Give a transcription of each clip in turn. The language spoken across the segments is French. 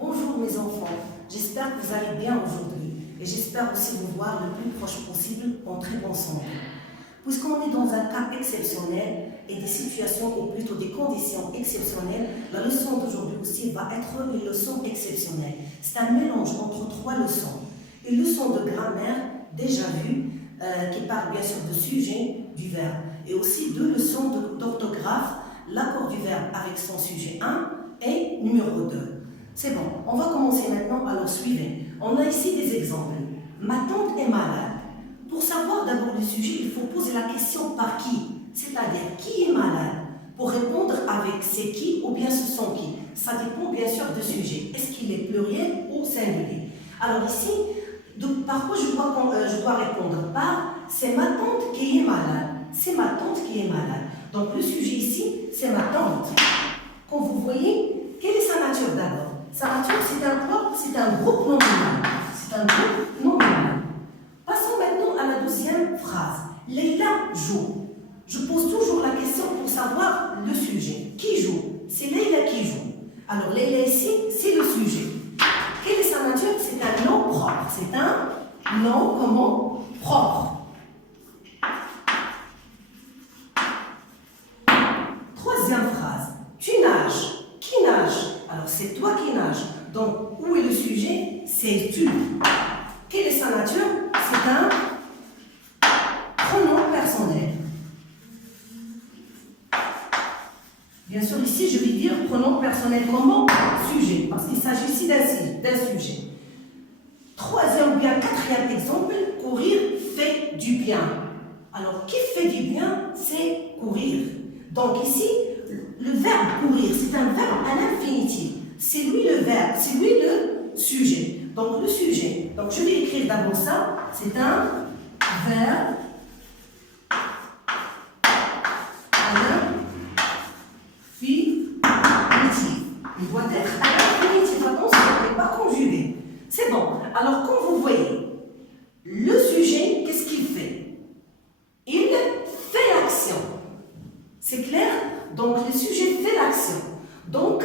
Bonjour mes enfants, j'espère que vous allez bien aujourd'hui et j'espère aussi vous voir le plus proche possible en très bon santé. Puisqu'on est dans un cas exceptionnel et des situations ou plutôt des conditions exceptionnelles, la leçon d'aujourd'hui aussi va être une leçon exceptionnelle. C'est un mélange entre trois leçons. Une leçon de grammaire déjà vue qui parle bien sûr de sujet du verbe et aussi deux leçons d'orthographe, l'accord du verbe avec son sujet 1 et numéro 2. C'est bon, on va commencer maintenant, alors suivez. On a ici des exemples. Ma tante est malade. Pour savoir d'abord le sujet, il faut poser la question par qui, c'est-à-dire qui est malade. Pour répondre avec c'est qui ou bien ce sont qui. Ça dépend bien sûr du sujet. Est-ce qu'il est pluriel ou singulier? Alors ici, par quoi je dois répondre? Par c'est ma tante qui est malade. C'est ma tante qui est malade. Donc le sujet ici, c'est ma tante. Quand vous voyez, quelle est sa nature d'abord? Sa nature, c'est un groupe nominal. C'est un groupe nominal. Passons maintenant à la deuxième phrase. Leïla joue. Je pose toujours la question pour savoir le sujet. Qui joue? C'est Leïla qui joue. Alors Leïla ici, c'est le sujet. Quelle est sa nature? C'est un nom propre. C'est un nom comment? Propre. Troisième phrase. Tu nages. Qui nage? Alors c'est toi qui nages. Donc où est le sujet? C'est tu. Quelle est sa nature? C'est un pronom personnel. Bien sûr, ici, je vais dire pronom personnel comment? Sujet, parce qu'il s'agit ici d'un sujet. Troisième ou bien quatrième exemple, courir fait du bien. Alors, qui fait du bien? C'est courir. Donc ici, le verbe courir, c'est un verbe à l'infinitif. C'est lui le verbe, c'est lui le sujet. Donc le sujet, donc je vais écrire d'abord ça, c'est un verbe à l'infinitif. Il doit être à l'infinitif, attention, il n'est pas conjugué. C'est bon. Alors comme vous voyez, le sujet, qu'est-ce qu'il fait? Il fait l'action. C'est clair? Donc le sujet fait l'action. Donc,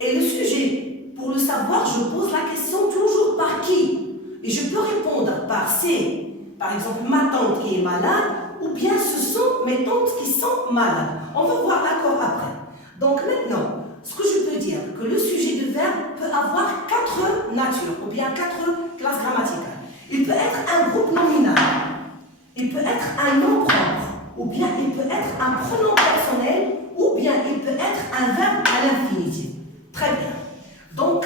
et le sujet, pour le savoir, je pose la question toujours par qui? Et je peux répondre par c'est, par exemple, ma tante qui est malade, ou bien ce sont mes tantes qui sont malades. On va voir l'accord après. Donc maintenant, ce que je peux dire, que le sujet de verbe peut avoir quatre natures, ou bien quatre classes grammaticales. Il peut être un groupe nominal, il peut être un nom propre, ou bien il peut être un pronom personnel, ou bien il peut être un verbe à l'infinitif. Très bien. Donc,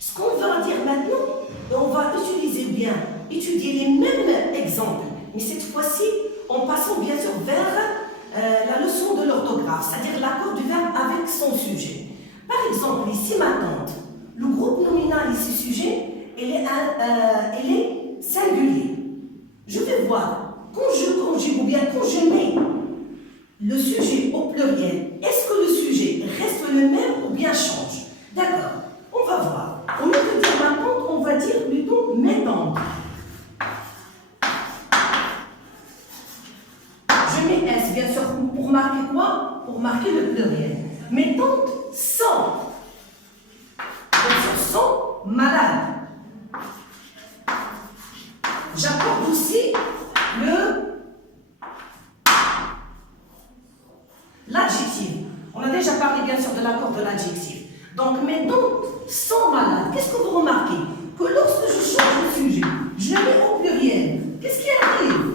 ce qu'on va dire maintenant, on va étudier les mêmes exemples, mais cette fois-ci, en passant bien sûr vers la leçon de l'orthographe, c'est-à-dire l'accord du verbe avec son sujet. Par exemple, ici, ma tante, le groupe nominal ici, sujet, il est singulier. Je vais voir, quand je mets le sujet au pluriel, est-ce que le sujet reste le même ou bien change? D'accord, on va voir. Au lieu de dire ma tante, on va dire plutôt mes tantes. Je mets S, bien sûr, pour marquer quoi? Pour marquer le pluriel. Mes tantes sont, malades. J'apporte aussi l'adjectif. On a déjà parlé bien sûr de l'accord de l'adjectif. Donc mes tantes sont malades. Qu'est-ce que vous remarquez? Que lorsque je change le sujet, je le mets au pluriel. Qu'est-ce qui arrive?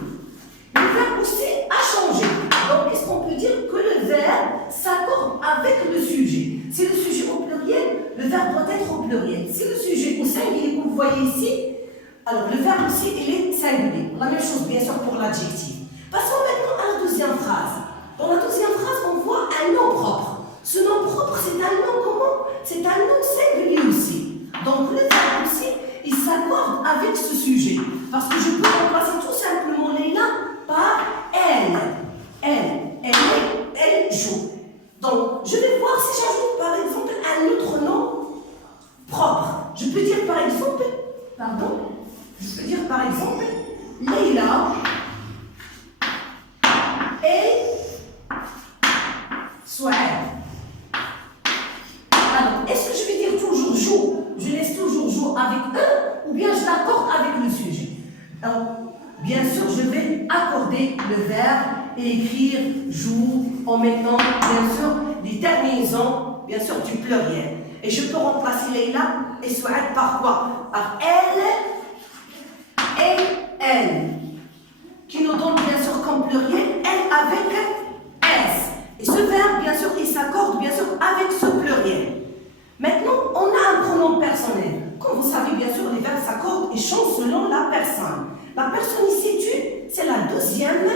Le verbe aussi a changé. Donc qu'est-ce qu'on peut dire? Que le verbe s'accorde avec le sujet. Si le sujet au pluriel, le verbe doit être au pluriel. Si le sujet au singulier que vous voyez ici, alors le verbe aussi il est singulier. La même chose bien sûr pour l'adjectif. Passons maintenant à la deuxième phrase. Dans la deuxième phrase, on voit un nom propre. Ce nom propre, c'est un nom comment? C'est un nom singulier aussi. Donc le verbe aussi, il s'accorde avec ce sujet. Parce que je peux remplacer tout simplement Leïla par elle. Elle joue. Donc je vais voir si j'ajoute par exemple un autre nom propre. Je peux dire par exemple, Leïla et Souhaib. Alors, est-ce que je vais dire toujours le verbe et écrire joue en mettant bien sûr les terminaisons bien sûr du pluriel. Et je peux remplacer Leïla et Souad par quoi? Par elle et elle, qui nous donne bien sûr comme pluriel elle avec S. Et ce verbe bien sûr il s'accorde bien sûr avec ce pluriel. Maintenant on a un pronom personnel. Comme vous savez bien sûr les verbes s'accordent et changent selon la personne. La personne ici tu, c'est la deuxième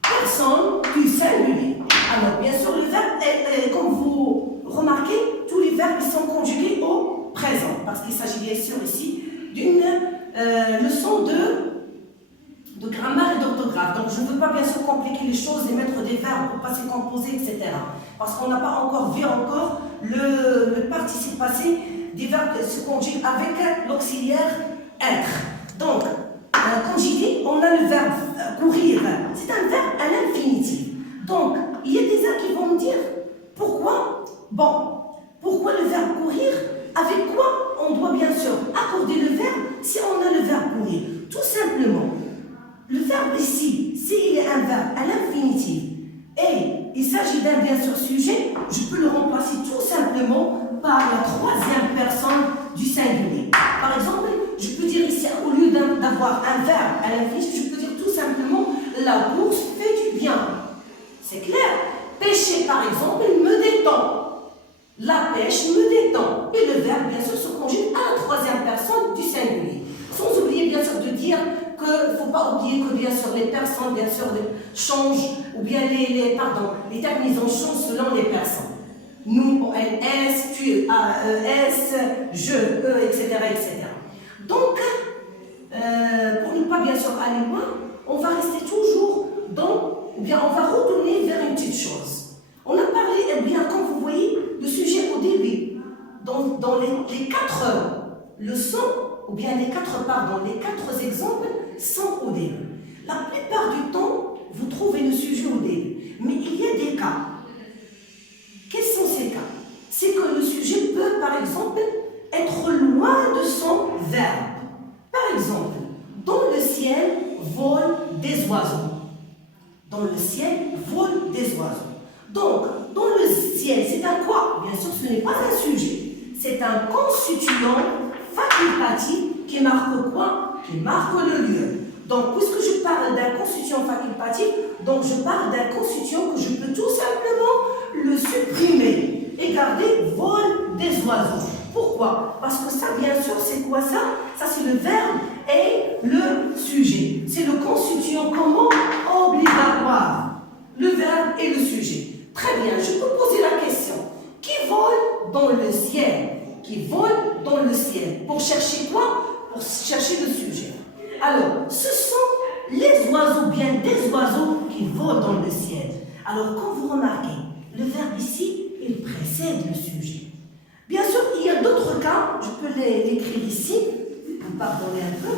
personne du singulier. Alors bien sûr le verbe comme vous remarquez, tous les verbes ils sont conjugués au présent parce qu'il s'agit bien sûr ici d'une leçon de grammaire et d'orthographe. Donc je ne veux pas bien sûr compliquer les choses et mettre des verbes pour passé composé, etc. Parce qu'on n'a pas encore vu le participe passé des verbes qui se conjuguent avec l'auxiliaire être. Donc, comme j'ai dit, on a le verbe courir. C'est un verbe à l'infinitif. Donc, il y a des uns qui vont me dire pourquoi? Bon, pourquoi le verbe courir? Avec quoi on doit bien sûr accorder le verbe si on a le verbe courir? Tout simplement, le verbe ici, s'il est un verbe à l'infinitif et il s'agit d'un bien sûr sujet, je peux le remplacer tout simplement par la troisième personne du singulier. Par exemple, je peux dire ici, au lieu d'avoir un verbe à l'infinitif, je peux dire tout simplement la bourse fait du bien. C'est clair. Pêcher, par exemple, me détend. La pêche me détend. Et le verbe, bien sûr, se conjugue à la troisième personne du singulier. Sans oublier, bien sûr, de dire qu'il ne faut pas oublier que, bien sûr, les personnes, bien sûr, changent, ou bien les terminaisons changent selon les personnes. Nous, on S, tu, S, je, etc., etc. Donc, pour ne pas bien sûr aller loin, on va rester toujours ou bien on va retourner vers une petite chose. On a parlé, eh bien, comme vous voyez, le sujet au début. Dans les quatre leçons, ou bien les quatre exemples sont au début. La plupart du temps, vous trouvez le sujet au début. Mais il y a des cas. Quels sont ces cas? C'est que le sujet peut, par exemple, être loin de son verbe. Par exemple, dans le ciel volent des oiseaux. Dans le ciel volent des oiseaux. Donc, dans le ciel, c'est un quoi? Bien sûr, ce n'est pas un sujet. C'est un constituant facultatif qui marque quoi? Qui marque le lieu. Donc, puisque je parle d'un constituant facultatif, donc je parle d'un constituant que je peux tout simplement le supprimer et garder vol des oiseaux. Pourquoi? Parce que ça, bien sûr, c'est quoi ça? Ça, c'est le verbe et le sujet. C'est le constituant comment? Obligatoire. Le verbe et le sujet. Très bien, je peux poser la question. Qui vole dans le ciel? Qui vole dans le ciel? Pour chercher quoi? Pour chercher le sujet. Alors, ce sont les oiseaux, bien des oiseaux qui volent dans le ciel. Alors, quand vous remarquez, le verbe ici, il précède le sujet. Bien sûr, il y a d'autres cas, je peux l'écrire ici, vous pardonnez un peu.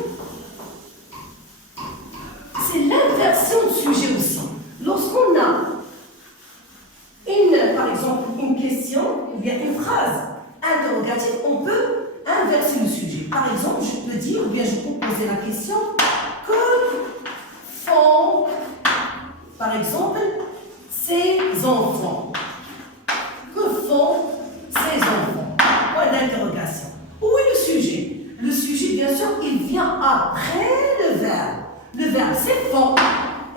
C'est l'inversion de sujet aussi. Lorsqu'on a par exemple, une question ou bien une phrase interrogative, on peut inverser le sujet. Par exemple, je peux dire, ou bien je peux poser la question, que font, par exemple, ces enfants? Que font ces enfants? Point d'interrogation. Où est le sujet? Le sujet, bien sûr, il vient après le verbe. Le verbe, c'est font.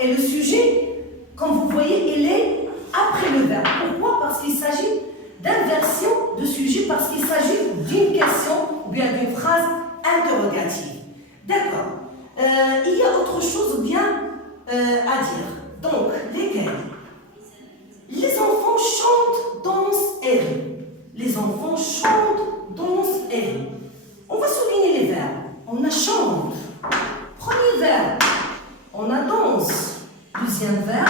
Et le sujet, comme vous voyez, il est après le verbe. Pourquoi? Parce qu'il s'agit d'inversion de sujet, parce qu'il s'agit d'une question ou bien d'une phrase interrogative. D'accord. Il y a autre chose bien à dire. Donc, lesquels? Les enfants chantent, dansent et rient. Les enfants chantent, dansent et rient. On va souligner les verbes. On a chante. Premier verbe. On a danse. Deuxième verbe.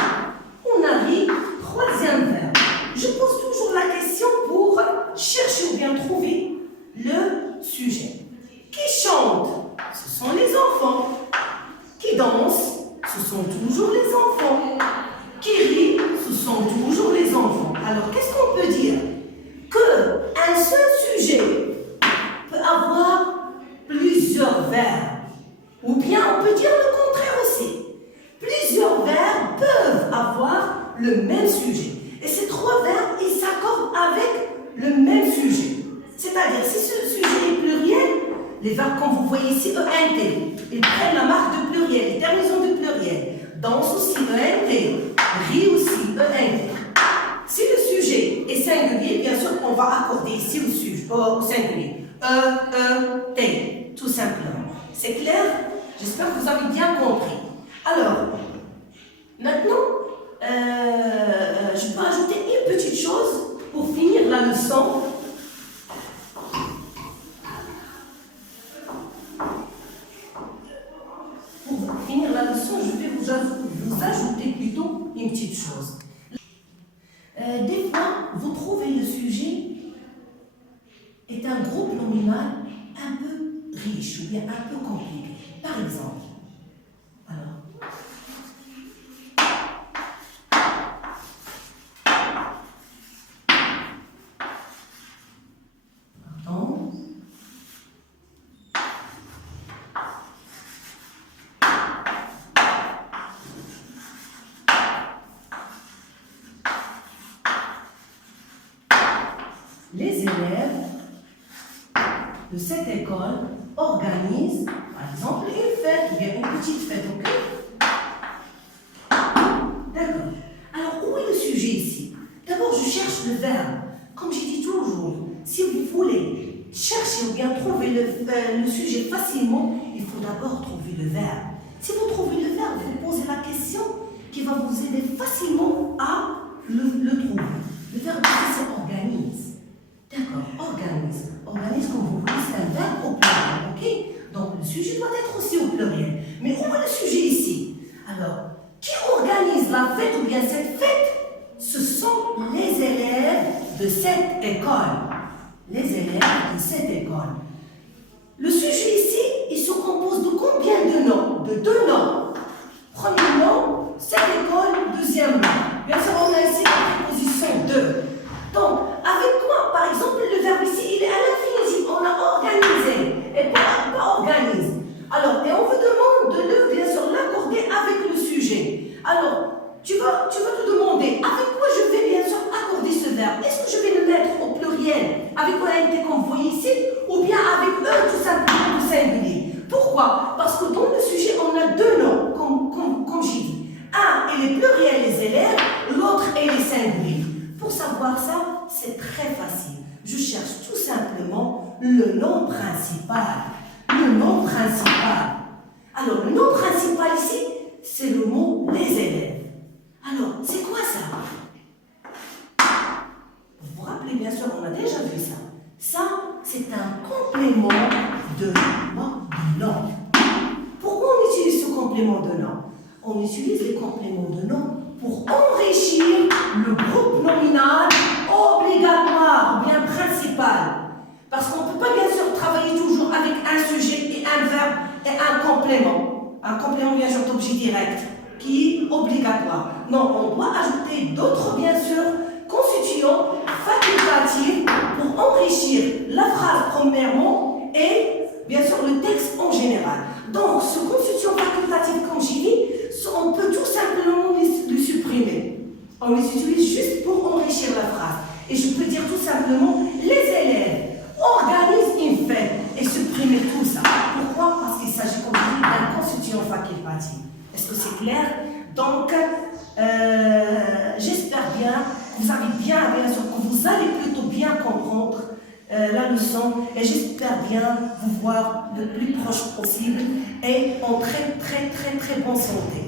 On a ri. Troisième verbe. Je pose toujours la question pour chercher ou bien trouver le sujet. Qui chante? Ce sont les enfants. Qui dansent? Ce sont toujours les enfants. Qui rient? Ce sont toujours les enfants. Alors, qu'est-ce qu'on peut dire? Qu'un seul sujet peut avoir plusieurs verbes. Ou bien on peut dire le contraire aussi. Plusieurs les verbes, comme vous voyez ici, ENT, ils prennent la marque de pluriel, les terminaisons de pluriel. Danse aussi ENT, rit aussi ENT. Si le sujet est singulier, bien sûr, on va accorder ici au sujet, au singulier. T, tout simplement. C'est clair? J'espère que vous avez bien compris. Alors, maintenant, je peux ajouter une petite chose pour finir la leçon. Pour finir la leçon, je vais vous ajouter plutôt une petite chose. Des fois, vous trouvez le sujet est un groupe nominal un peu riche ou bien un peu compliqué. Par exemple, alors, pardon. Les élèves de cette école organisent, par exemple, une fête ou bien une petite fête, ok? D'accord. Alors, où est le sujet ici? D'abord, je cherche le verbe. Comme je dis toujours, si vous voulez chercher ou bien trouver le sujet facilement, il faut d'abord trouver le verbe. Si vous trouvez le verbe, vous posez la question qui va vous aider facilement à le trouver. Le verbe ici, c'est organise. D'accord, organise. Organise comme vous voulez, c'est un verbe au pluriel, ok? Donc le sujet doit être aussi au pluriel. Mais où est le sujet ici? Alors, qui organise la fête ou bien cette fête? Ce sont les élèves de cette école. Les élèves de cette école. Le sujet ici, il se compose de combien de noms? De 2 noms. Premier nom, cette école, deuxième nom. Bien sûr, on a ici la préposition de. Donc, avec quoi? Par exemple, le verbe ici, il est à l'infinitif. On a organisé et pas organise. Alors, et on vous demande de bien sûr, l'accorder avec le sujet. Alors, tu vas te demander, avec quoi je vais bien sûr accorder ce verbe? Est-ce que je vais le mettre au pluriel, avec ONT comme vous voyez ici, ou bien avec eux tout simplement au singulier? Pourquoi? Parce que dans le sujet, on a 2 noms, comme j'ai dit. Un est les pluriels, les élèves, l'autre est les singuliers. Pour savoir ça, c'est très facile. Je cherche tout simplement le nom principal. Le nom principal. Alors, le nom principal ici, c'est le mot les élèves. Alors, c'est quoi ça? Vous vous rappelez, bien sûr, on a déjà vu ça. Ça, c'est un complément de nom. Pourquoi on utilise ce complément de nom? On utilise les compléments de nom pour enrichir le groupe nominal obligatoire ou bien principal. Parce qu'on ne peut pas bien sûr travailler toujours avec un sujet et un verbe et un complément. Un complément bien sûr d'objet direct qui est obligatoire. Non, on doit ajouter d'autres bien sûr constituants facultatifs pour enrichir la phrase premièrement et bien sûr le texte en général. Donc ce constituant facultatif comme j'ai dit, on peut tout simplement le supprimer. On les utilise juste pour enrichir la phrase. Et je peux dire tout simplement, les élèves organisent une fête et supprimer tout ça. Pourquoi? Parce qu'il s'agit comme je dis d'un constituant facultatif. Est-ce que c'est clair? Donc, j'espère bien que vous avez bien sûr, que vous allez plutôt bien comprendre la leçon et j'espère bien vous voir le plus proche possible et en très bonne santé.